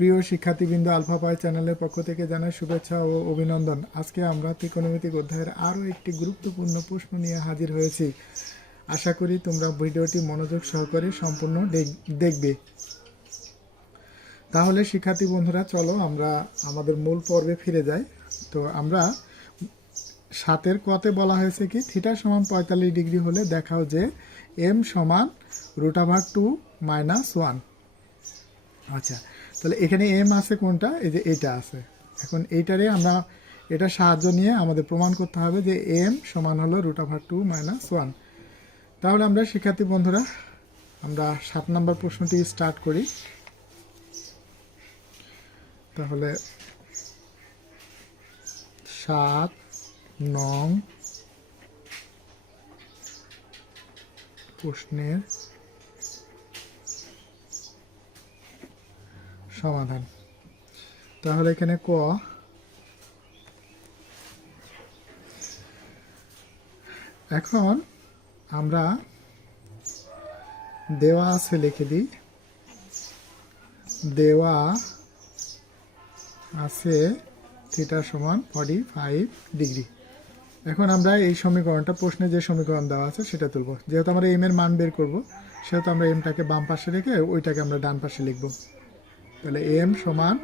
প্রিয় শিক্ষার্থীবৃন্দ আলফা পাই চ্যানেলের পক্ষ থেকে জানাই শুভেচ্ছা ও অভিনন্দন। আজকে আমরা ত্রিকোণমিতিক অধ্যায়ের আরও একটি গুরুত্বপূর্ণ প্রশ্ন নিয়ে হাজির হয়েছি। আশা করি তোমরা ভিডিওটি মনোযোগ সহকারে সম্পূর্ণ দেখবে। তাহলে শিক্ষার্থী বন্ধুরা, চলো আমরা আমাদের মূল পর্বে ফিরে যাই। তো আমরা সাতের কতে বলা হয়েছে কি, থিটা সমান পঁয়তাল্লিশ ডিগ্রি হলে দেখাও যে এম সমান root over two minus one. আচ্ছা তাহলে এখানে এম আছে কোনটা? এই যে এটা আছে। এখন এইটারে আমরা এটা সাহায্য নিয়ে আমাদের প্রমাণ করতে হবে যে এম সমান হলো root over two minus one তাহলে আমরা শিক্ষার্থী বন্ধুরা, আমরা সাত নম্বর প্রশ্নটি স্টার্ট করি। তাহলে সাত নং প্রশ্নের সমাধান। তাহলে এখানে ক? এখন আমরা দেওয়া আছে লিখে দিই। দেওয়া আছে থিটা সমান ফর্টি ফাইভ ডিগ্রি। এখন আমরা এই সমীকরণটা, প্রশ্নে যে সমীকরণ দেওয়া আছে সেটা তুলব। যেহেতু আমরা এম এর মান বের করব, সেহেতু আমরা এমটাকে বাম পাশে রেখে ওইটাকে আমরা ডান পাশে লিখব। তাহলে এম সমান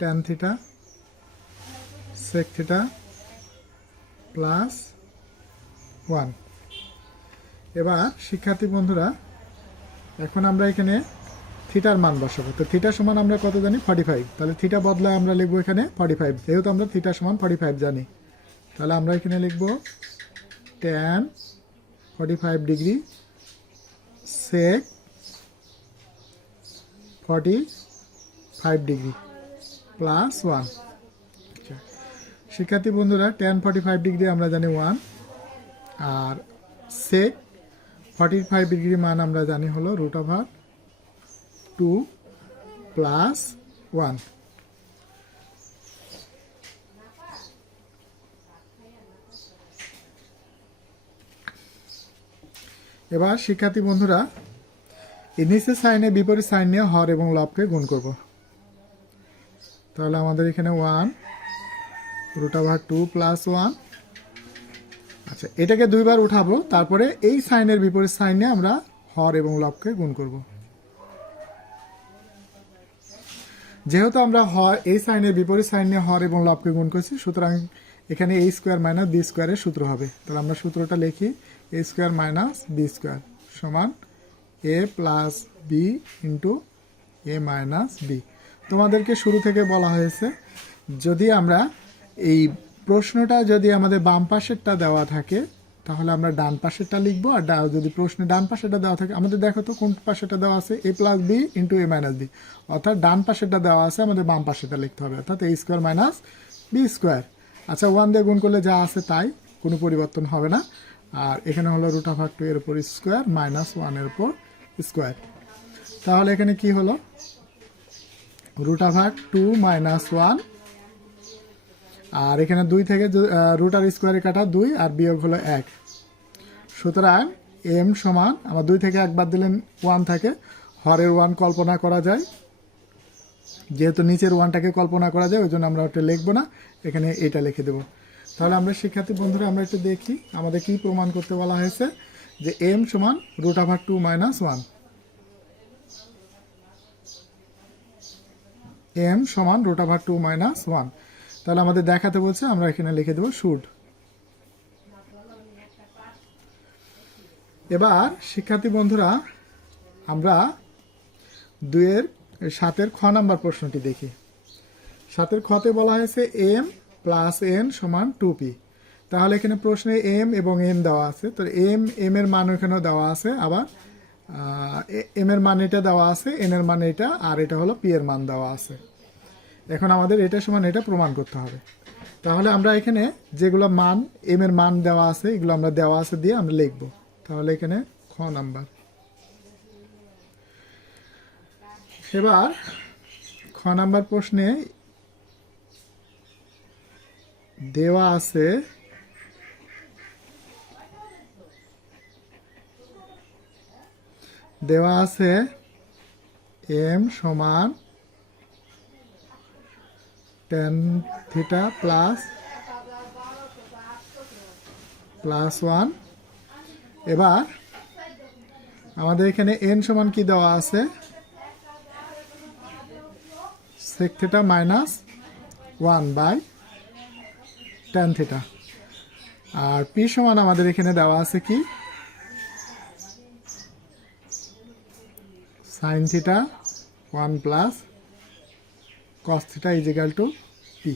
tan theta sec theta plus one এবার শিক্ষার্থী বন্ধুরা, এখন আমরা এখানে থিটার মান বসাবো। তো থিটা সমান আমরা কত জানি? ফর্টি ফাইভ তাহলে থিটা বদলায় আমরা লিখব এখানে ফর্টি ফাইভ যেহেতু আমরা থিটা সমান ফর্টি ফাইভ জানি। তাহলে আমরা এখানে লিখব tan forty five degree sec forty five degree plus one শিক্ষার্থী বন্ধুরা টেন ফর্টি ফাইভ ডিগ্রি আমরা জানি ওয়ান আর সেক ফর্টি ফাইভ ডিগ্রি মান আমরা জানি হলো root over two plus one এবার শিক্ষার্থী বন্ধুরা নিচের সাইনে বিপরীত সাইন নিয়ে হর এবং লবকে গুণ করব। তাহলে আমাদের এখানে one root over two plus one আচ্ছা এটাকে দুইবার উঠাবো, তারপরে এই সাইনের বিপরীত সাইন নিয়ে আমরা হর এবং লবকে গুণ করব। যেহেতু আমরা হর, এই সাইনের বিপরীত সাইন নিয়ে হর এবং লবকে গুণ করছি, সুতরাং এখানে এই স্কোয়ার মাইনাস বি স্কোয়ারের সূত্র হবে। তাহলে আমরা সূত্রটা লিখি A square minus B square সমান A plus B into A minus B তোমাদেরকে শুরু থেকে বলা হয়েছে, যদি আমরা এই প্রশ্নটা যদি আমাদের বাম পাশেরটা দেওয়া থাকে, তাহলে আমরা ডান পাশেরটা লিখব, আর যদি প্রশ্নে ডান পাশেরটা দেওয়া থাকে, আমাদের দেখো তো কোন পাশেরটা দেওয়া আছে A plus B into A minus B অর্থাৎ ডান পাশেরটা দেওয়া আছে, আমাদের বাম পাশেরটা লিখতে হবে, অর্থাৎ A square minus B square আচ্ছা ওয়ান দিয়ে গুণ করলে যা আছে তাই, কোনো পরিবর্তন হবে না। আর এখানে হলো রুট অফ টু এর উপর স্কোয়ার মাইনাস ওয়ানের উপর স্কোয়ার। তাহলে এখানে কি হলো? Root of two minus one আর এখানে দুই থেকে রুট আর স্কোয়ারে কাটা দুই আর বিয়োগ হলো এক। সুতরাং এম সমান, আমার দুই থেকে একবার দিলেন ওয়ান থাকে। হরের ওয়ান কল্পনা করা যায়। যেহেতু নিচের ওয়ানটাকে কল্পনা করা যায়, ওই জন্য আমরা ওটা লিখব না। এখানে এটা লিখে দেবো। তাহলে আমরা শিক্ষার্থী বন্ধুরা, আমরা একটু দেখি আমাদের কি প্রমাণ করতে বলা হয়েছে। যে এম সমান root over two minus one M সমান root over two minus one তাহলে আমাদের দেখাতে বলছে, আমরা এখানে লিখে দেবো শুড এবার শিক্ষার্থী বন্ধুরা, আমরা দুয়ের সাতের খ নাম্বার প্রশ্নটি দেখি। সাতের খতে বলা হয়েছে এম প্লাস এন সমান টু পি তাহলে এখানে প্রশ্নে এম এবং এন দেওয়া আছে। তো এম এম এর মান এখানেও দেওয়া আছে, আবার এম এর মান এটা দেওয়া আছে এন এর মান এটা, আর এটা হলো পি এর মান দেওয়া আছে। এখন আমাদের এটা সমান এটা প্রমাণ করতে হবে। তাহলে আমরা এখানে যেগুলো মান এম এর মান দেওয়া আছে, এগুলো আমরা দেওয়া আছে দিয়ে আমরা লিখব। তাহলে এখানে খ নাম্বার। এবার খ নাম্বার প্রশ্নে দেওয়া আছে দেওয়া আছে এম সমান tan theta plus plus one এবার আমাদের এখানে এন সমান কি দেওয়া আছে? Sec theta minus one by tan theta R P সমান আমাদের এখানে দেওয়া আছে কি? Sine theta one plus cos theta is equal to P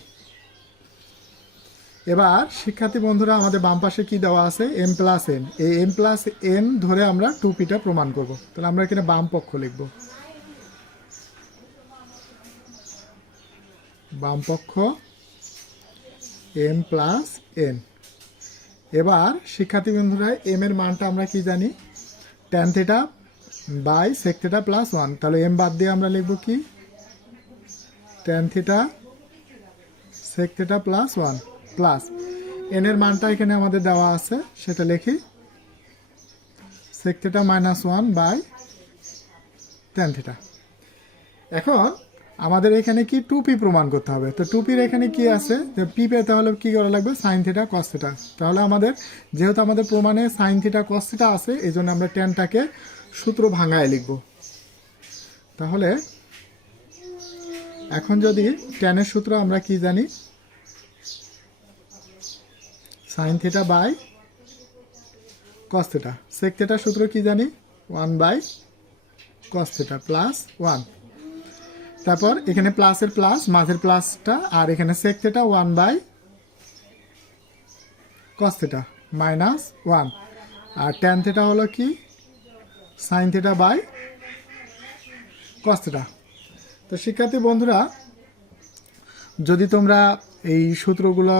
এবার, শিক্ষার্থী বন্ধুরা, আমাদের বাম পাশে কী দেওয়া আছে? এম প্লাস এন এই এম প্লাস এন ধরে আমরা টু পিটা প্রমাণ করব। তাহলে আমরা এখানে বাম পক্ষ লিখব। বাম পক্ষ এম প্লাস এন এবার, শিক্ষার্থী বন্ধুরা এম এর মানটা আমরা কি জানি? Tan theta by sec theta plus one. তাহলে এম বাদ দিয়ে আমরা লিখব কি? Tan theta sec theta plus one, plus. N এর মানটা এখানে আমাদের দেওয়া আছে, সেটা লিখি। Sec theta minus one by tan theta এখন আমাদের এখানে কি টু পি প্রমাণ করতে হবে। তো টুপির এখানে কি আছে? যে পি পেতে হলে কী করা লাগবে? সাইন থিটা কস থিটা তাহলে আমাদের, যেহেতু আমাদের প্রমাণে সাইন থিটা কস থিটা আছে এই জন্য আমরা টেনটাকে সূত্র ভাঙায় লিখব। তাহলে, এখন যদি টেনের সূত্র আমরা কি জানি? Sine theta by cos theta sec থিটার সূত্র কি জানি? One by cos plus one তারপর এখানে প্লাসের প্লাস মাঝের প্লাসটা আর এখানে sec theta one by cos minus one R tan theta হলো কি? Sine theta by cos theta তো শিক্ষার্থী বন্ধুরা, যদি তোমরা এই সূত্রগুলো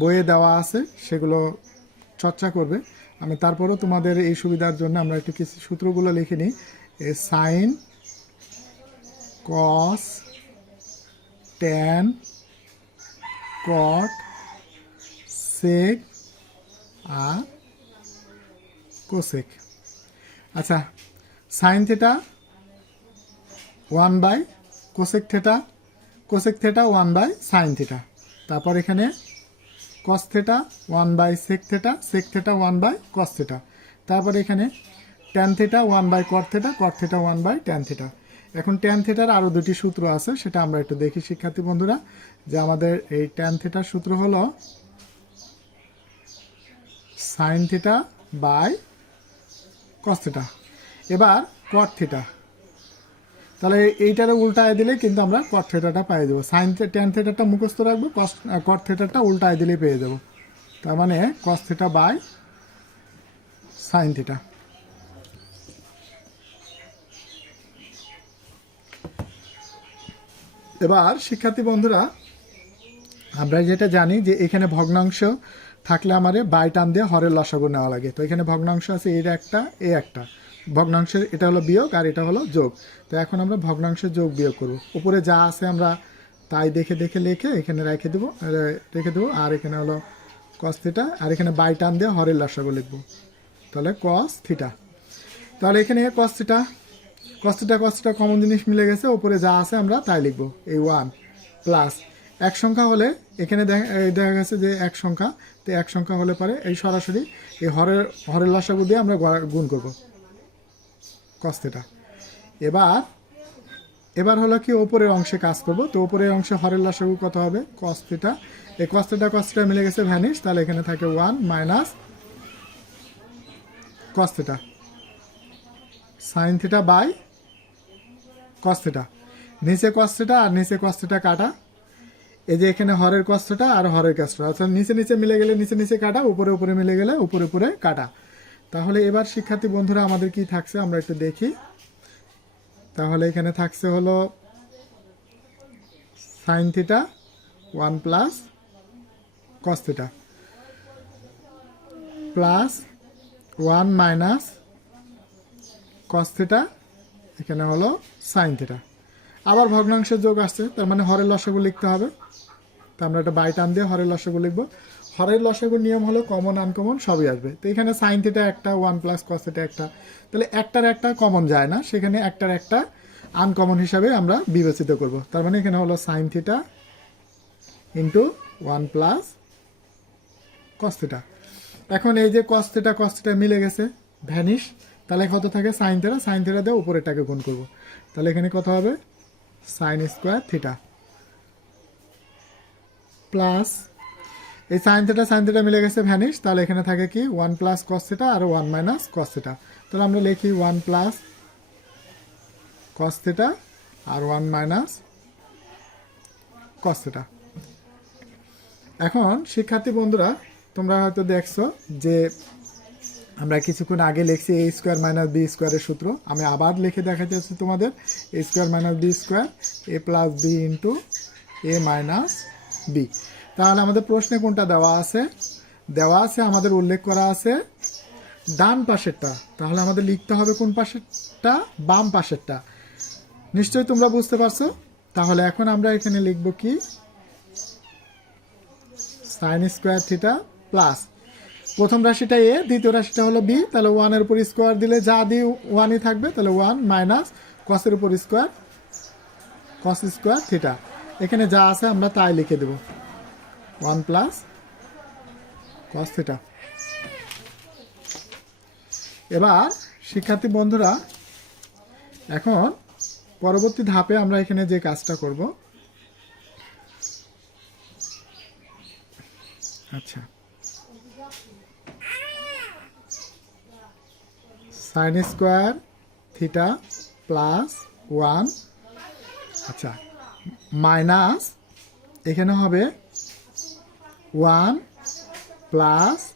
বইয়ে দেওয়া আছে, সেগুলো চর্চা করবে, আমি তারপরও তোমাদের এই সুবিধার জন্য আমরা একটু কিছু সূত্রগুলো লিখে নিই। Sine cos tan cot sec আর কোসেক আচ্ছা sine theta one by cosec theta cosec theta one by sine theta তারপর এখানে cos theta one by sec theta sec theta one by cos theta তারপর এখানে tan theta one by cot theta cot theta one by tan theta এখন tan থেটার আরও দুটি সূত্র আছে, সেটা আমরা একটু দেখি, শিক্ষার্থী বন্ধুরা, যে আমাদের এই ট্যান থেটার সূত্র হলো sine theta by cos theta এবার কট থিটা তাহলে এইটারে উল্টায় দিলে কিন্তু আমরা কট থিটাটা পেয়ে দেবো। সাইন ট্যান থিটাটা মুখস্থ রাখব কস কট থিটাটা উল্টায় দিলেই পেয়ে যাব তার মানে cos theta by sine theta এবার শিক্ষার্থী বন্ধুরা, আমরা যেটা জানি যে এখানে ভগ্নাংশ থাকলে আমাদের বাই টান দিয়ে হরের লসাগু নেওয়া লাগে। তো এখানে ভগ্নাংশ আছে এর একটা, এ একটা। ভগ্নাংশের, এটা হলো বিয়োগ আর এটা হলো যোগ। তো এখন আমরা ভগ্নাংশের যোগ বিয়োগ করব। উপরে যা আছে আমরা তাই দেখে দেখে লিখে এখানে রেখে দেবো রেখে দেবো। আর এখানে হলো কস থিটা আর এখানে বাই টান দিয়ে হরের লসাগু লিখব। তাহলে কস থিটা তাহলে এখানে cos theta cos theta cos theta common জিনিস মিলে গেছে। উপরে যা আছে আমরা তাই লিখব। এই ওয়ান প্লাস এক সংখ্যা হলে এখানে দেখা গেছে যে এক সংখ্যা। তো এক সংখ্যা হলে পরে এই সরাসরি এই হরের হরের লসাগু দিয়ে আমরা গুণ করব। কস থিটা এবার এবার হলো কি ওপরের অংশে কাজ করব। তো ওপরের অংশে হরের লসাগু কত হবে? কস্তেটা এই কস থিটা কস থিটা মিলে গেছে ভ্যানিশ তাহলে এখানে থাকে one minus cos theta sine theta by cos theta নিচে কস থিটা আর নিচে কস থিটা কাটা। এই যে এখানে হরের কষ্টটা আর হরের কষ্টটা, অর্থাৎ নিচে নিচে মিলে গেলে নিচে নিচে কাটা, উপরে উপরে মিলে গেলে উপরে উপরে কাটা। তাহলে এবার শিক্ষার্থী বন্ধুরা, আমাদের কি থাকছে আমরা একটু দেখি। তাহলে এখানে থাকছে হলো sine theta one plus cos theta plus one minus cos theta এখানে হলো সাইন থিটা আবার ভগ্নাংশের যোগ আসছে, তার মানে হরের লসাগু লিখতে হবে। তো আমরা একটা বাই টান দিয়ে হরের লসাগু লিখব। হরের লসাগুর নিয়ম হলো কমন আনকমন সবই আসবে। তো এখানে সাইন থিটা একটা ওয়ান প্লাস কস থিটা একটা। তাহলে একটার একটা কমন যায় না, সেখানে একটার একটা আনকমন হিসাবে আমরা বিবেচিত করব। তার মানে এখানে হলো sine theta into one plus cos theta এখন এই যে কস কস্তেটা কস্তেটা মিলে গেছে ভ্যানিশ তাহলে কত থাকে? সাইন থেরা সাইন থেরা দিয়ে উপরেরটাকে গুণ করব। তাহলে এখানে কত হবে? সাইন স্কোয়ার থিটা প্লাস এই সাইন থেটা সাইন থেটা মিলে গেছে ভ্যানিশ তাহলে এখানে থাকে কি? ওয়ান প্লাস কস আর ওয়ান মাইনাস কস থেটা তাহলে আমরা লিখি ওয়ান প্লাস কস আর ওয়ান মাইনাস কস এখন, শিক্ষার্থী বন্ধুরা, তোমরা হয়তো দেখছ যে আমরা কিছুক্ষণ আগে লিখছি এ স্কোয়ার মাইনাস বি স্কোয়ারের সূত্র। আমি আবার লিখে দেখাতে হচ্ছে তোমাদের A square minus B square A plus B into A minus B. তাহলে আমাদের প্রশ্নে কোনটা দেওয়া আছে? দেওয়া আছে, আমাদের উল্লেখ করা আছে ডান পাশেরটা। তাহলে আমাদের লিখতে হবে কোন পাশেরটা? বাম পাশেরটা। নিশ্চয়ই তোমরা বুঝতে পারছ? তাহলে এখন আমরা এখানে লিখব কি? সাইন স্কোয়ার থিটা প্লাস প্রথম রাশিটা এ, দ্বিতীয় রাশিটা হলো বি। তাহলে ওয়ানের উপর স্কোয়ার দিলে যা দিয়ে ওয়ানই থাকবে, তাহলে ওয়ান মাইনাস কসের উপর স্কোয়ার কস স্কোয়ার থিটা এখানে যা আছে আমরা তাই লিখে দেব। ওয়ান প্লাস কস থিটা এবার, শিক্ষার্থী বন্ধুরা, এখন পরবর্তী ধাপে আমরা এখানে যে কাজটা করব। আচ্ছা। Sine square theta plus one আচ্ছা। মাইনাস, এখানে হবে one plus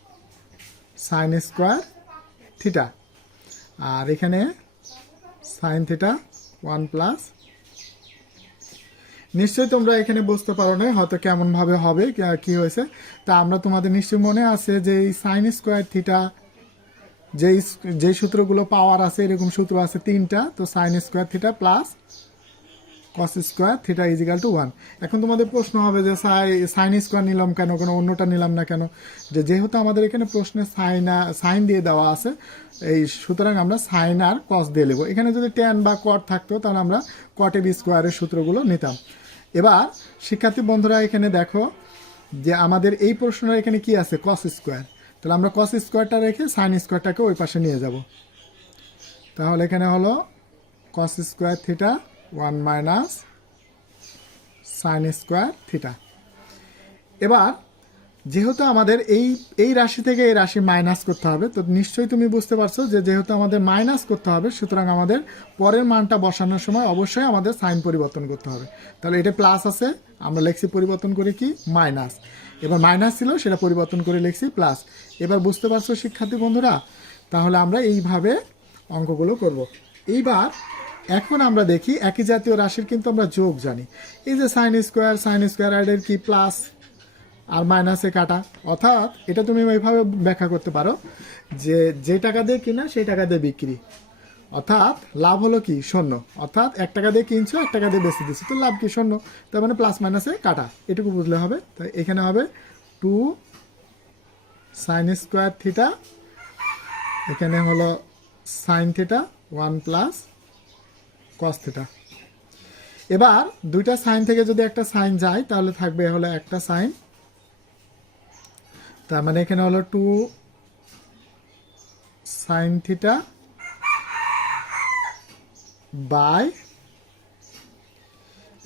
sine square theta. আর এখানে সাইন থিটা, ওয়ান প্লাস। নিশ্চয়ই তোমরা এখানে বুঝতে পারো না হয়তো কেমনভাবে হবে কি- হয়েছে। তা আমরা তোমাদের নিশ্চয়ই মনে আছে যে এই সাইন স্কোয়ার থিটা, যেই যেই সূত্রগুলো পাওয়ার আছে, এরকম সূত্র আছে তিনটা, তো sine square theta plus cos square theta is equal to one এখন তোমাদের প্রশ্ন হবে যে সাই সাইন স্কোয়ার নিলাম কেন? কেন অন্যটা নিলাম না কেন? যে যেহেতু আমাদের এখানে প্রশ্নে সাইন সাইন দিয়ে দেওয়া আছে, এই সুতরাং আমরা সাইন আর কস দিয়ে নেব এখানে যদি টেন বা কট থাকতো, তাহলে আমরা কটের স্কোয়ারের সূত্রগুলো নিতাম। এবার, শিক্ষার্থী বন্ধুরা, এখানে দেখো যে আমাদের এই প্রশ্নের এখানে কি আছে? কস স্কোয়ার তাহলে আমরা কস স্কোয়ারটা রেখে সাইন স্কোয়ারটাকে ওই পাশে নিয়ে যাব। তাহলে এখানে হলো cos square theta one minus sine square theta. এবার, যেহেতু আমাদের এই এই রাশি থেকে এই রাশি মাইনাস করতে হবে, তো নিশ্চয়ই তুমি বুঝতে পারছ যে যেহেতু আমাদের মাইনাস করতে হবে, সুতরাং আমাদের পরের মানটা বসানোর সময় অবশ্যই আমাদের সাইন পরিবর্তন করতে হবে। তাহলে এটা প্লাস আছে, আমরা লিখছি পরিবর্তন করে কি? মাইনাস। এবার মাইনাস ছিল, সেটা পরিবর্তন করে লিখছি প্লাস। এবার বুঝতে পারছ শিক্ষার্থী বন্ধুরা? তাহলে আমরা এইভাবে অঙ্কগুলো করব। এইবার এখন আমরা দেখি একই জাতীয় রাশির কিন্তু আমরা যোগ জানি। এই যে সাইন স্কোয়ার সাইন স্কোয়ার এর কি প্লাস আর মাইনাসে কাটা। অর্থাৎ এটা তুমি এইভাবে ব্যাখ্যা করতে পারো যে যে টাকা দিয়ে কিনা সেই টাকা দিয়ে বিক্রি। অর্থাৎ লাভ হলো কি? শূন্য। অর্থাৎ এক টাকা দিয়ে কিনছো, এক টাকা দিয়ে বেশি দিচ্ছি তো লাভ কি? শূন্য। তার মানে প্লাস মাইনাসে কাটা। এটুকু বুঝলে হবে। তাই এখানে হবে টু সাইন স্কোয়ার থিটা এখানে হলো sine theta one plus cos এবার দুইটা সাইন থেকে যদি একটা সাইন যায়, তাহলে থাকবে হলো একটা সাইন। তার মানে এখানে হলো টু সাইন থিটা বাই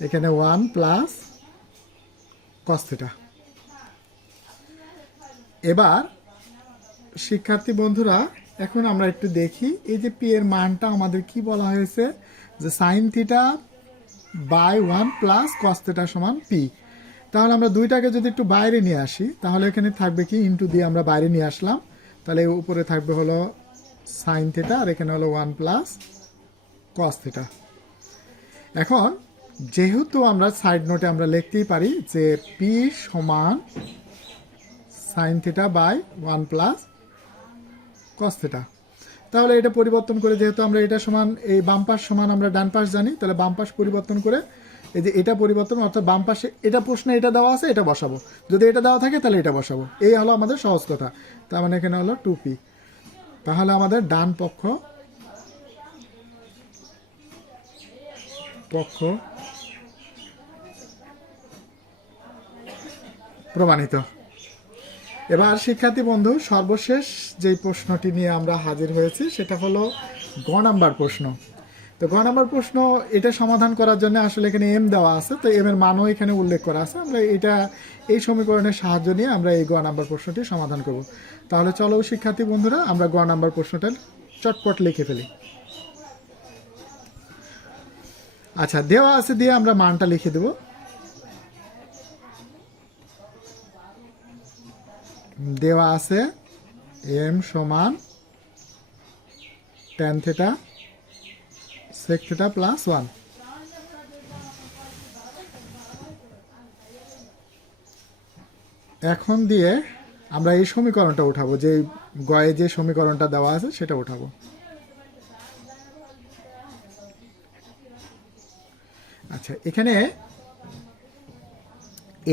এখানে ওয়ান প্লাস কস থিটা এবার শিক্ষার্থী বন্ধুরা, এখন আমরা একটু দেখি এই যে পি এর মানটা আমাদের কি বলা হয়েছে? যে sine theta by one plus cos theta সমান পি তাহলে আমরা দুইটাকে যদি একটু বাইরে নিয়ে আসি, তাহলে এখানে থাকবে কি? ইন্টু দিয়ে আমরা বাইরে নিয়ে আসলাম। তাহলে উপরে থাকবে হলো সাইন থিটা আর এখানে হলো ওয়ান প্লাস কস থিটা এখন যেহেতু আমরা সাইড নোটে আমরা লিখতেই পারি যে পি সমান sine theta by one plus cos theta তাহলে এটা পরিবর্তন করে, যেহেতু আমরা এটা সমান, এই বাম পাশ সমান আমরা ডান পাশ জানি, তাহলে বাম পাশ পরিবর্তন করে এই যে এটা পরিবর্তন, অর্থাৎ বাম পাশে এটা প্রশ্নে এটা দেওয়া আছে, এটা বসাবো। যদি এটা দেওয়া থাকে, তাহলে এটা বসাবো। এই হলো আমাদের সহজ কথা। তার মানে এখানে হলো টু পি তাহলে আমাদের ডান পক্ষ পক্ষ প্রমাণিত। এবার, শিক্ষার্থী বন্ধু, সর্বশেষ যেই প্রশ্নটি নিয়ে আমরা হাজির হয়েছি, সেটা হলো গ নাম্বার প্রশ্ন। তো গ নাম্বার প্রশ্ন, এটা সমাধান করার জন্য আসলে এখানে এম দেওয়া আছে, তো এম এর মানও এখানে উল্লেখ করা আছে। আমরা এটা, এই সমীকরণের সাহায্য নিয়ে আমরা এই গ নাম্বার প্রশ্নটি সমাধান করব। তাহলে চলো, শিক্ষার্থী বন্ধুরা, আমরা গ নাম্বার প্রশ্নটা চটপট লিখে ফেলি। আচ্ছা দেওয়া আছে দিয়ে আমরা মানটা লিখে দেব। দেওয়া আছে এম সমান tan theta sec theta plus one এখন দিয়ে আমরা এই সমীকরণটা উঠাবো, যে গয়ে যে সমীকরণটা দেওয়া আছে সেটা উঠাবো। আচ্ছা এখানে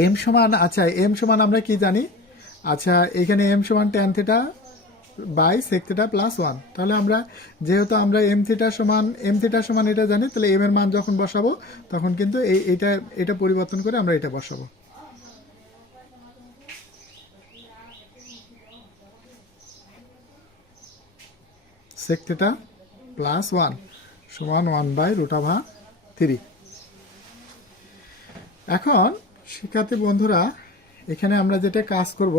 এম সমান আচ্ছা এম সমান আমরা কি জানি? আচ্ছা এখানে এম সমান tan theta by sec theta plus one তাহলে আমরা, যেহেতু আমরা এম থিটা সমান এম থিটা সমান এটা জানি, তাহলে এম এর মান যখন বসাবো, তখন কিন্তু এই, এটা এটা পরিবর্তন করে আমরা এটা বসাবো। সেক প্লাস ওয়ান সমান one by root over three এখন, শিক্ষার্থী বন্ধুরা এখানে আমরা যেটা কাজ করব,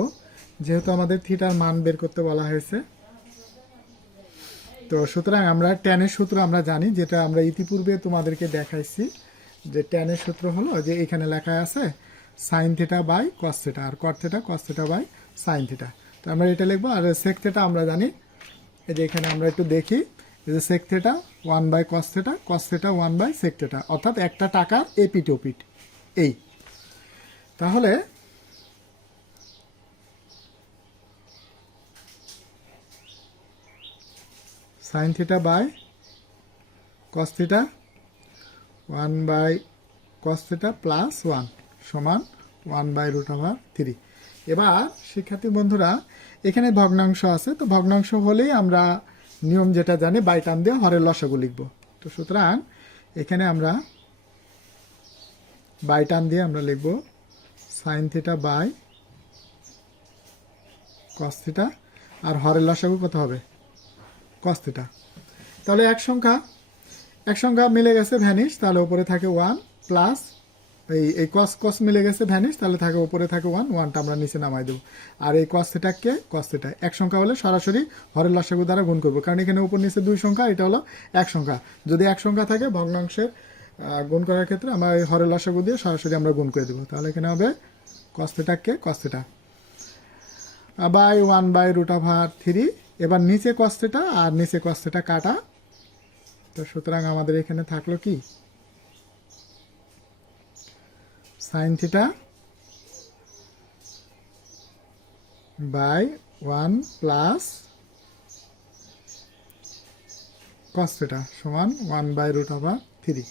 যেহেতু আমাদের থিটার মান বের করতে বলা হয়েছে, তো সুতরাং আমরা ট্যানের সূত্র আমরা জানি, যেটা আমরা ইতিপূর্বে তোমাদেরকে দেখাইছি, যে ট্যানের সূত্র হলো যে এখানে লেখা আছে sine theta by cos R cot theta, cos by sine theta. তো আমরা এটা লিখব, আর সেক আমরা জানি, এই যে এখানে আমরা একটু দেখি যে sec one by cos theta, cos one by sec অর্থাৎ একটা টাকার এপিট ওপিট এই। তাহলে sine theta by cos theta one by cos theta plus one সমান one by root over three এবার শিক্ষার্থী বন্ধুরা, এখানে ভগ্নাংশ আছে, তো ভগ্নাংশ হলেই আমরা নিয়ম যেটা জানি বাই টান দিয়ে হরের লসাগু লিখব। তো সুতরাং এখানে আমরা বাই টান দিয়ে আমরা লিখব sine theta by cos theta আর হরের লসাগু কত হবে? কস তাহলে এক সংখ্যা এক সংখ্যা মিলে গেছে ভ্যানিশ তাহলে উপরে থাকে ওয়ান প্লাস এই এই কস কস মিলে গেছে ভ্যানিশ তাহলে থাকে উপরে থাকে ওয়ান ওয়ানটা আমরা নিচে নামাই দেবো। আর এই কস থিটাকে কস থিটা এক সংখ্যা হলে সরাসরি হরের লসাগু দ্বারা গুণ করব। কারণ এখানে উপর নিচে দুই সংখ্যা, এটা হলো এক সংখ্যা। যদি এক সংখ্যা থাকে ভগ্নাংশের গুণ করার ক্ষেত্রে আমরা এই হরের লসাগু দিয়ে সরাসরি আমরা গুণ করে দেবো। তাহলে এখানে হবে cos থিটাকে cos theta by one by root of R three এবার নিচে কস থিটা আর নিচে কস থিটা কাটা। তো সুতরাং আমাদের এখানে থাকল কি? Sine theta by one plus cos theta সমান one by root of three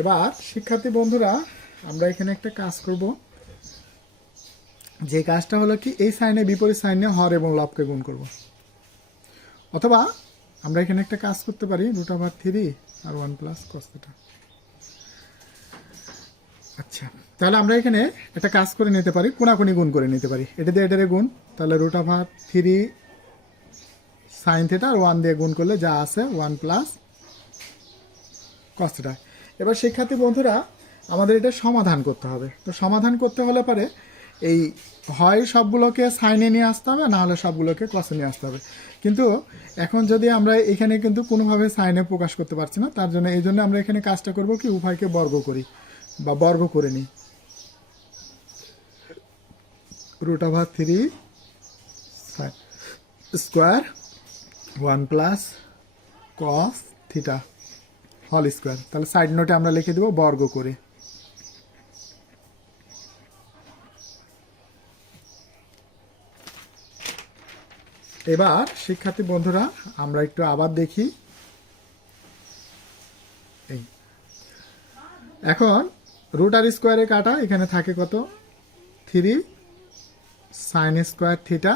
এবার শিক্ষার্থী বন্ধুরা, আমরা এখানে একটা কাজ করব। যে কাজটা হলো কি, এই সাইনে বিপরীত সাইনে হর এবং লবকে গুণ করব। অথবা আমরা এখানে একটা কাজ করতে পারি রুট ওভার থ্রি আর ওয়ান প্লাস কস থিটা আচ্ছা তাহলে আমরা এখানে একটা কাজ করে নিতে পারি কোনাকুনি গুণ করে নিতে পারি। এটা দিয়ে এটারে গুণ, তাহলে root over three sine theta আর ওয়ান দিয়ে গুণ করলে যা আছে ওয়ান প্লাস কস থিটা এবার শিক্ষার্থী বন্ধুরা, আমাদের এটা সমাধান করতে হবে। তো সমাধান করতে হলে পারে এই হয় সবগুলোকে সাইনে নিয়ে আসতে হবে, না হলে সবগুলোকে কসে নিয়ে আসতে হবে। কিন্তু এখন যদি আমরা এখানে কিন্তু কোনোভাবে সাইনে প্রকাশ করতে পারছি না, তার জন্য এই জন্য আমরা এখানে কাজটা করব কি উভয়কে বর্গ করি বা বর্গ করে নিই। Root over three square one plus cos theta whole square. তাহলে সাইড নোটে আমরা লিখে দেবো বর্গ করে। এবার, শিক্ষার্থী বন্ধুরা, আমরা একটু আবার দেখি। এই। এখন রুট আর স্কোয়ারে কাটা, এখানে থাকে কত? Three sine square theta.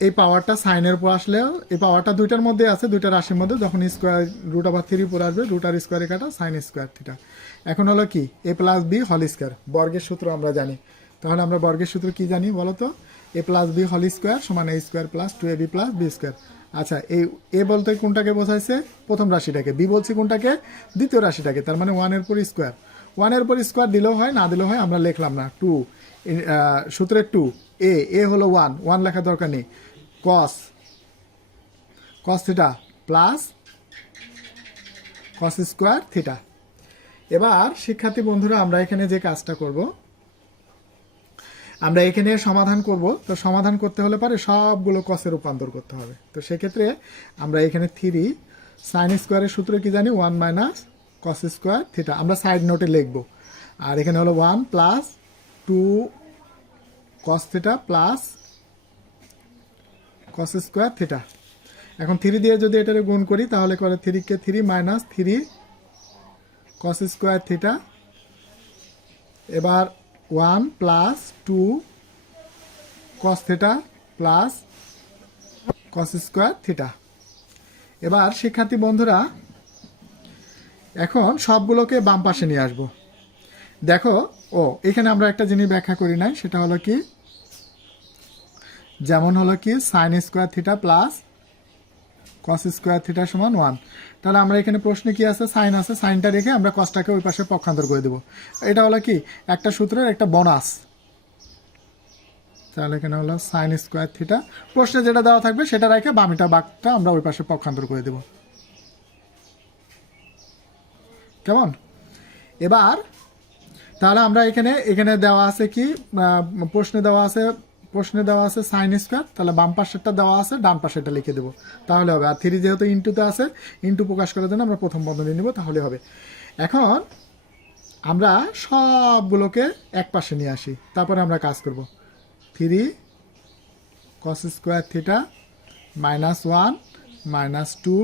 এই পাওয়ারটা সাইনের উপর আসলেও, এই পাওয়ারটা দুইটার মধ্যে আছে, দুইটা রাশির মধ্যে, যখন স্কোয়ার রুট আবার থ্রি উপর আসবে রুট আর স্কোয়ারে কাটা, সাইন স্কোয়ার থিটা। এখন হলো কি? A plus B whole square, বর্গের সূত্র আমরা জানি। তাহলে আমরা বর্গের সূত্র কি জানি বলো তো? A plus B whole square সমান A square plus two A B plus B square আচ্ছা এই এ বলতে কোনটাকে বোঝাইছে? প্রথম রাশিটাকে। বি বলছি কোনটাকে? দ্বিতীয় রাশিটাকে, তার মানে ওয়ানের পর স্কোয়ার ওয়ানের পর স্কোয়ার দিলেও হয়, না দিলেও হয়, আমরা লিখলাম না। টু সূত্রের টু এ এ হলো ওয়ান ওয়ান লেখার দরকার নেই। Cos cos theta plus cos square theta এবার, শিক্ষার্থী বন্ধুরা, আমরা এখানে যে কাজটা করব আমরা এখানে সমাধান করব। তো সমাধান করতে হলে পারে সবগুলো কসে রূপান্তর করতে হবে। তো সেক্ষেত্রে আমরা এখানে থ্রি সাইন স্কোয়ারের সূত্র কি জানি? One minus cos square theta আমরা সাইড নোটে লিখব। আর এখানে হলো one plus two cos theta plus cos square theta এখন থ্রি দিয়ে যদি এটারে গুণ করি, তাহলে করে থ্রিকে three minus three cos square theta এবার one plus two cos theta plus cos square theta এবার শিক্ষার্থী বন্ধুরা, এখন সবগুলোকে বাম পাশে নিয়ে আসব। দেখো, ও, এখানে আমরা একটা জিনিস ব্যাখ্যা করি নাই, সেটা হলো কি? যেমন হলো কি? Sine square theta plus cos square theta সমান ওয়ান তাহলে আমরা এখানে প্রশ্নে কি আছে? সাইন আছে। সাইনটা রেখে আমরা কসটাকে ওই পাশে পক্ষান্তর করে দেবো। এটা হলো কি? একটা সূত্রের একটা বোনাস তাহলে এখানে হলো সাইন স্কোয়ার থিটা প্রশ্নে যেটা দেওয়া থাকবে সেটা রেখে বামিটা বাঘটা আমরা ওই পাশে পক্ষান্তর করে দেব। কেমন? এবার তাহলে আমরা এখানে এখানে দেওয়া আছে কি? প্রশ্নে দেওয়া আছে প্রশ্নে দেওয়া আছে সাইন স্কোয়ার তাহলে বাম পাশেরটা দেওয়া আছে, ডান পাশেরটা লিখে দেবো। তাহলে হবে। আর থ্রি যেহেতু ইন্টুতে আছে ইন্টু প্রকাশ করার জন্য আমরা প্রথম বন্ধনী নিব, তাহলে হবে। এখন আমরা সবগুলোকে এক পাশে নিয়ে আসি, তারপরে আমরা কাজ করব। Three cos square theta minus one minus two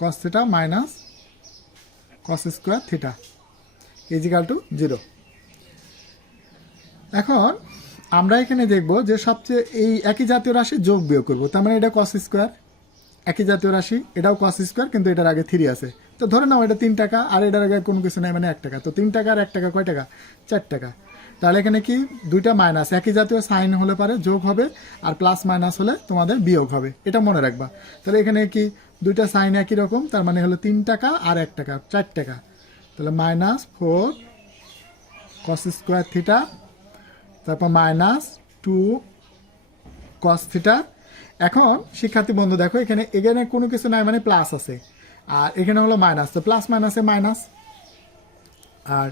cos theta minus cos square theta is equal to zero এখন আমরা এখানে দেখব যে সবচেয়ে এই একই জাতীয় রাশি যোগ বিয়োগ করব। তার মানে এটা কস স্কোয়ার একই জাতীয় রাশি, এটাও কস স্কোয়ার কিন্তু এটার আগে থ্রি আছে। তো ধরে নাও এটা তিন টাকা, আর এটার আগে কোনো কিছু নাই মানে এক টাকা। তো তিন টাকা আর এক টাকা কয় টাকা? চার টাকা। তাহলে এখানে কি? দুইটা মাইনাস একই জাতীয় সাইন হলে পারে যোগ হবে, আর প্লাস মাইনাস হলে তোমাদের বিয়োগ হবে। এটা মনে রাখবা। তাহলে এখানে কি? দুইটা সাইন একই রকম, তার মানে হলো তিন টাকা আর এক টাকা, চার টাকা। তাহলে minus four cos square theta তারপর মাইনাস টু কস থিটা এখন শিক্ষার্থী বন্ধু, দেখো এখানে এখানে কোনো কিছু নাই মানে প্লাস আছে। আর এখানে হলো মাইনাস তো প্লাস মাইনাসে মাইনাস আর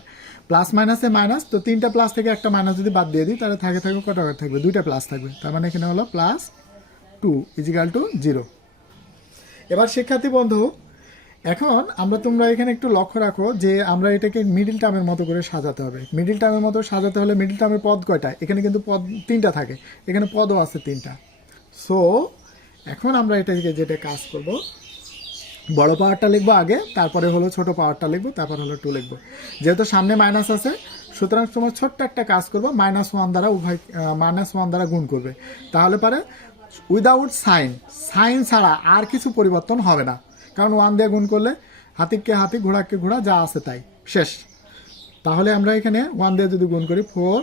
প্লাস মাইনাসে মাইনাস তো তিনটা প্লাস থেকে একটা মাইনাস যদি বাদ দিয়ে দিই, তাহলে থাকে থাকবে কত থাকবে? দুইটা প্লাস থাকবে। তার মানে এখানে হলো plus two is equal to zero এবার শিক্ষার্থী বন্ধু এখন আমরা তোমরা এখানে একটু লক্ষ্য রাখো যে আমরা এটাকে মিডিল টার্মের মতো করে সাজাতে হবে। মিডিল টার্মের মতো সাজাতে হলে মিডিল টার্মের পদ কয়টা? এখানে কিন্তু পদ তিনটা থাকে। এখানে পদও আছে তিনটা। সো এখন আমরা এটাকে যেটা কাজ করব, বড় পাওয়ারটা লিখব আগে, তারপরে হলো ছোট পাওয়ারটা লিখব, তারপর হলো টু লিখব। যেহেতু সামনে মাইনাস আছে, সুতরাং তোমার ছোট্ট একটা কাজ করব মাইনাস ওয়ান দ্বারা উভয় মাইনাস ওয়ান দ্বারা গুণ করবে। তাহলে পারে উইদাউট সাইন সাইন ছাড়া আর কিছু পরিবর্তন হবে না। কারণ ওয়ান দিয়ে গুণ করলে হাতিককে হাতি, ঘোড়াকে ঘোড়া, যা আছে তাই। শেষ। তাহলে আমরা এখানে ওয়ান দিয়ে যদি গুণ করি, ফোর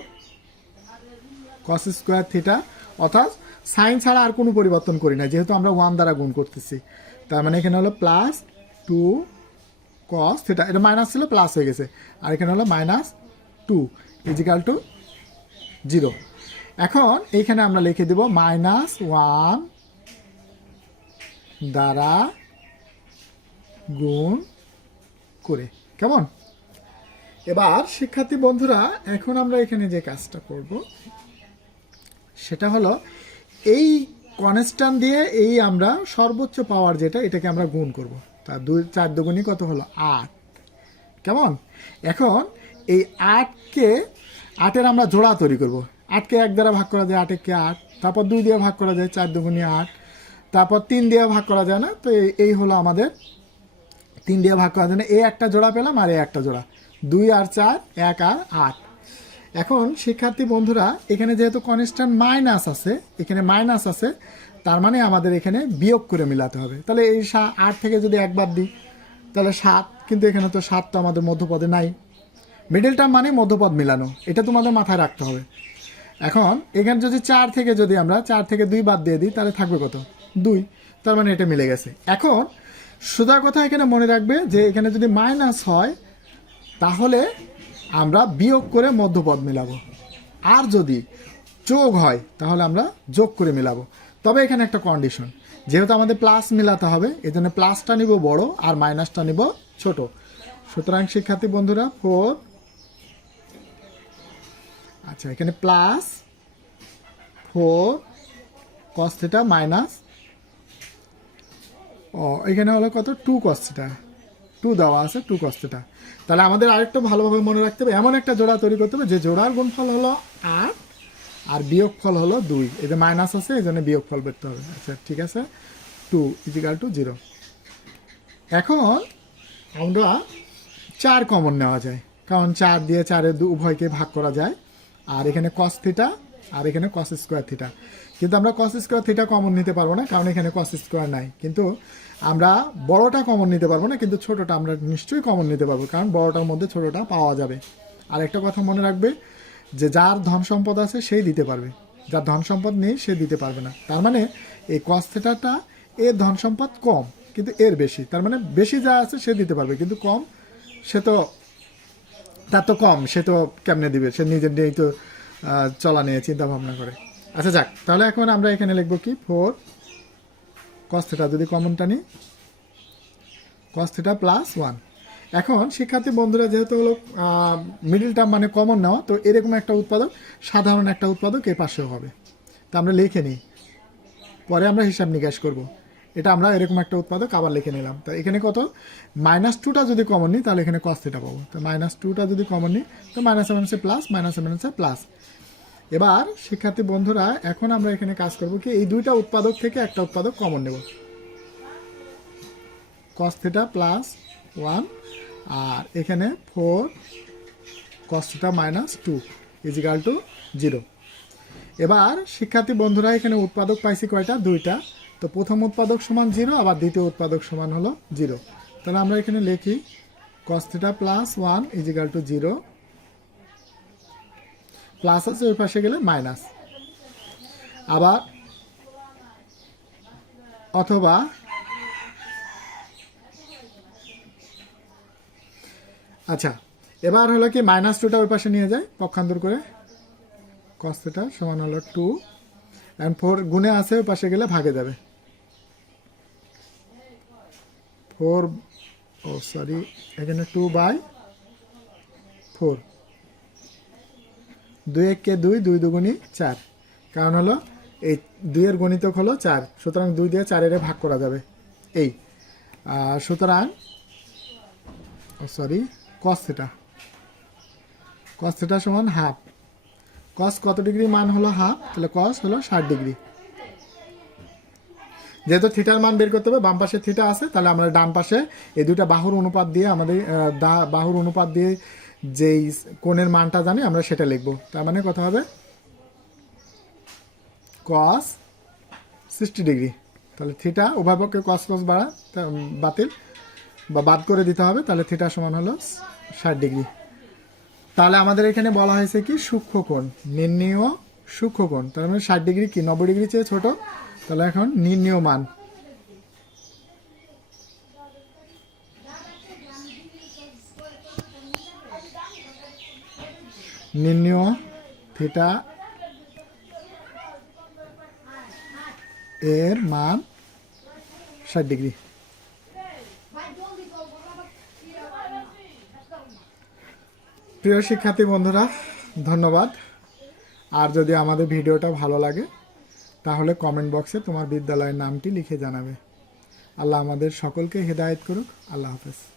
কস স্কোয়ার থিটা, অর্থাৎ সাইন ছাড়া আর কোনো পরিবর্তন করি না, যেহেতু আমরা ওয়ান দ্বারা গুণ করতেছি। তার মানে এখানে হলো প্লাস টু কস থিটা, এটা মাইনাস ছিল প্লাস হয়ে গেছে। আর এখানে হলো minus two is equal to zero এখন এইখানে আমরা লিখে দেব মাইনাস ওয়ান দ্বারা গুণ করে। কেমন? এবার, শিক্ষার্থী বন্ধুরা, এখন আমরা এখানে যে কাজটা করব, সেটা হলো এই কনস্ট্যান্ট দিয়ে এই আমরা সর্বোচ্চ পাওয়ার যেটা, এটাকে আমরা গুণ করব। তা দুই, চার দুগুণই কত হলো? আট। কেমন? এখন এই আটকে, আটের আমরা জোড়া তৈরি করব। আটকে এক দ্বারা ভাগ করা যায় আটেককে আট। তারপর দুই দিয়ে ভাগ করা যায়, চার দুগুণী আট। তারপর তিন দিয়ে ভাগ করা যায় না, তো এই- এই হলো আমাদের তিন দিয়ে ভাগ করার জন্য এ একটা জোড়া পেলাম আর এ একটা জোড়া। দুই আর চার, এক আর আট। এখন শিক্ষার্থী বন্ধুরা, এখানে যেহেতু কনস্ট্যান্ট মাইনাস আছে, এখানে মাইনাস আছে, তার মানে আমাদের এখানে বিয়োগ করে মিলাতে হবে। তাহলে এই সা- আট থেকে যদি একবার দিই, তাহলে সাত, কিন্তু এখানে তো সাত তো আমাদের মধ্যপদে নাই। মিডল টার্ম মানে মধ্যপদ মিলানো, এটা তোমাদের মাথায় রাখতে হবে। এখন এখানে যদি চার থেকে যদি আমরা চার থেকে দুই বাদ দিয়ে দিই, তাহলে থাকবে কত? দুই, তার মানে এটা মিলে গেছে। এখন সোজা কথা এখানে মনে রাখবে যে এখানে যদি মাইনাস হয়, তাহলে আমরা বিয়োগ করে মধ্যপদ মিলাবো। আর যদি যোগ হয়, তাহলে আমরা যোগ করে মিলাবো। তবে এখানে একটা কন্ডিশন যেহেতু আমাদের প্লাস মিলাতে হবে এই জন্য প্লাসটা নিব বড় আর মাইনাসটা নিব ছোট। সুতরাং শিক্ষার্থী বন্ধুরা ফোর আচ্ছা এখানে plus four cos theta minus ও, এখানে হলো কত? টু কস থিটা টু দেওয়া আছে টু কস তাহলে আমাদের আরেকটা ভালোভাবে মনে রাখতে হবে, এমন একটা জোড়া তৈরি করতে হবে, যে জোড়ার গুণফল হলো আট, আর বিয়োগ ফল হলো দুই। যে মাইনাস আছে, এই জন্য বিয়োগ ফল বেরতে হবে। আচ্ছা ঠিক আছে? টু ইজিক্যাল টু জিরো এখন আমরা চার কমন নেওয়া যায়। কারণ চার দিয়ে চারের দু উভয়কে ভাগ করা যায়। আর এখানে কস থিটা আর এখানে কস স্কোয়ার থিটা কিন্তু আমরা কস স্কোয়ার থিটা কমন নিতে পারব না, কারণ এখানে কস স্কোয়ার নাই। কিন্তু আমরা বড়টা কমন নিতে পারব না, কিন্তু ছোটটা আমরা নিশ্চয়ই কমন নিতে পারব, কারণ বড়টার মধ্যে ছোটটা পাওয়া যাবে। আর একটা কথা মনে রাখবে যে যার ধন সম্পদ আছে সেই দিতে পারবে। যার ধন সম্পদ নেই সে দিতে পারবে না। তার মানে এই কস থিটাটা এর ধন সম্পদ কম, কিন্তু এর বেশি। তার মানে বেশি যা আছে সে দিতে পারবে, কিন্তু কম সে তো, তার তো কম, সে তো কেমনে দিবে? সে নিজের নিয়েই তো চলা নিয়ে চিন্তা ভাবনা করে। আচ্ছা যাক, তাহলে এখন আমরা এখানে লিখব কি? ফোর কস থিটা যদি কমনটা নিই কস থিটা প্লাস ওয়ান এখন শিক্ষার্থী বন্ধুরা, যেহেতু হলো মিডিল টার্ম মানে কমন নেওয়া, তো এরকম একটা উৎপাদক, সাধারণ একটা উৎপাদক এ পাশেও হবে। তা আমরা লিখে নিই। পরে আমরা হিসাব নিকাশ করব। এটা আমরা এরকম একটা উৎপাদক আবার লিখে নিলাম। তো এখানে কত? মাইনাস টুটা যদি কমন নিই, তাহলে এখানে কস পাবো। তো মাইনাস টুটা যদি কমন নিই, তো মাইনাস মাইনাসে প্লাস মাইনাস মাইনাসে প্লাস এবার শিক্ষার্থী বন্ধুরা, এখন আমরা এখানে কাজ করব কি, এই দুইটা উৎপাদক থেকে একটা উৎপাদক কমন নেব। কস থিটা প্লাস ওয়ান আর এখানে four cos theta minus two is equal to zero এবার শিক্ষার্থী বন্ধুরা, এখানে উৎপাদক পাইছি কয়টা? দুইটা। তো প্রথম উৎপাদক সমান জিরো আবার দ্বিতীয় উৎপাদক সমান হলো জিরো তাহলে আমরা এখানে লিখি cos theta plus one is equal to zero plus আছে ওই পাশে গেলে মাইনাস। আবার অথবা আচ্ছা এবার হলো কি মাইনাস টুটা ওই পাশে নিয়ে যায় পক্ষান্তর করে। কস থিটা সমান হলো টু অ্যান্ড ফোর গুণে আছে ওই পাশে গেলে ভাগে যাবে। ফোর ও সরি এখানে টু বাই ফোর দুই এককে দুই দুই দুগুণি চার। কারণ হলো এই দুইয়ের গণিতক হলো চার। সুতরাং দুই দিয়ে চারের ভাগ করা যাবে। এই। সুতরাং sorry cos theta cos theta সমান হাফ কস কত ডিগ্রি মান হলো হাফ তাহলে কস হলো ষাট ডিগ্রি। যেহেতু থিটার মান বের করতে হবে, বাম পাশে থিটা আছে, তাহলে আমরা ডান পাশে এই দুইটা বাহুর অনুপাত দিয়ে আমাদের বাহুর অনুপাত দিয়ে যেই কোণের মানটা জানি, আমরা সেটা লিখব। তার মানে কথা হবে কস সিক্সটি ডিগ্রি তাহলে থিটা উভয় পক্ষে কস কস বাড়া বাতিল। বা বাদ করে দিতে হবে, তাহলে থিটা সমান হলো ষাট ডিগ্রি তাহলে আমাদের এখানে বলা হয়েছে কি সূক্ষ্মকোণ নির্ণীয় সূক্ষ্মকোণ তার মানে ষাট ডিগ্রি কি? নব্বই ডিগ্রি চেয়ে ছোট। তাহলে এখন নির্ণীয় মান। নির্ণীয়, থিটা, এর মান ষাট ডিগ্রি। প্রিয় শিক্ষার্থী বন্ধুরা, ধন্যবাদ। আর যদি আমাদের ভিডিওটা ভালো লাগে, তাহলে কমেন্ট বক্সে তোমার বিদ্যালয়ের নামটি লিখে জানাবে। আল্লাহ আমাদের সকলকে হেদায়েত করুক। আল্লাহ হাফেজ।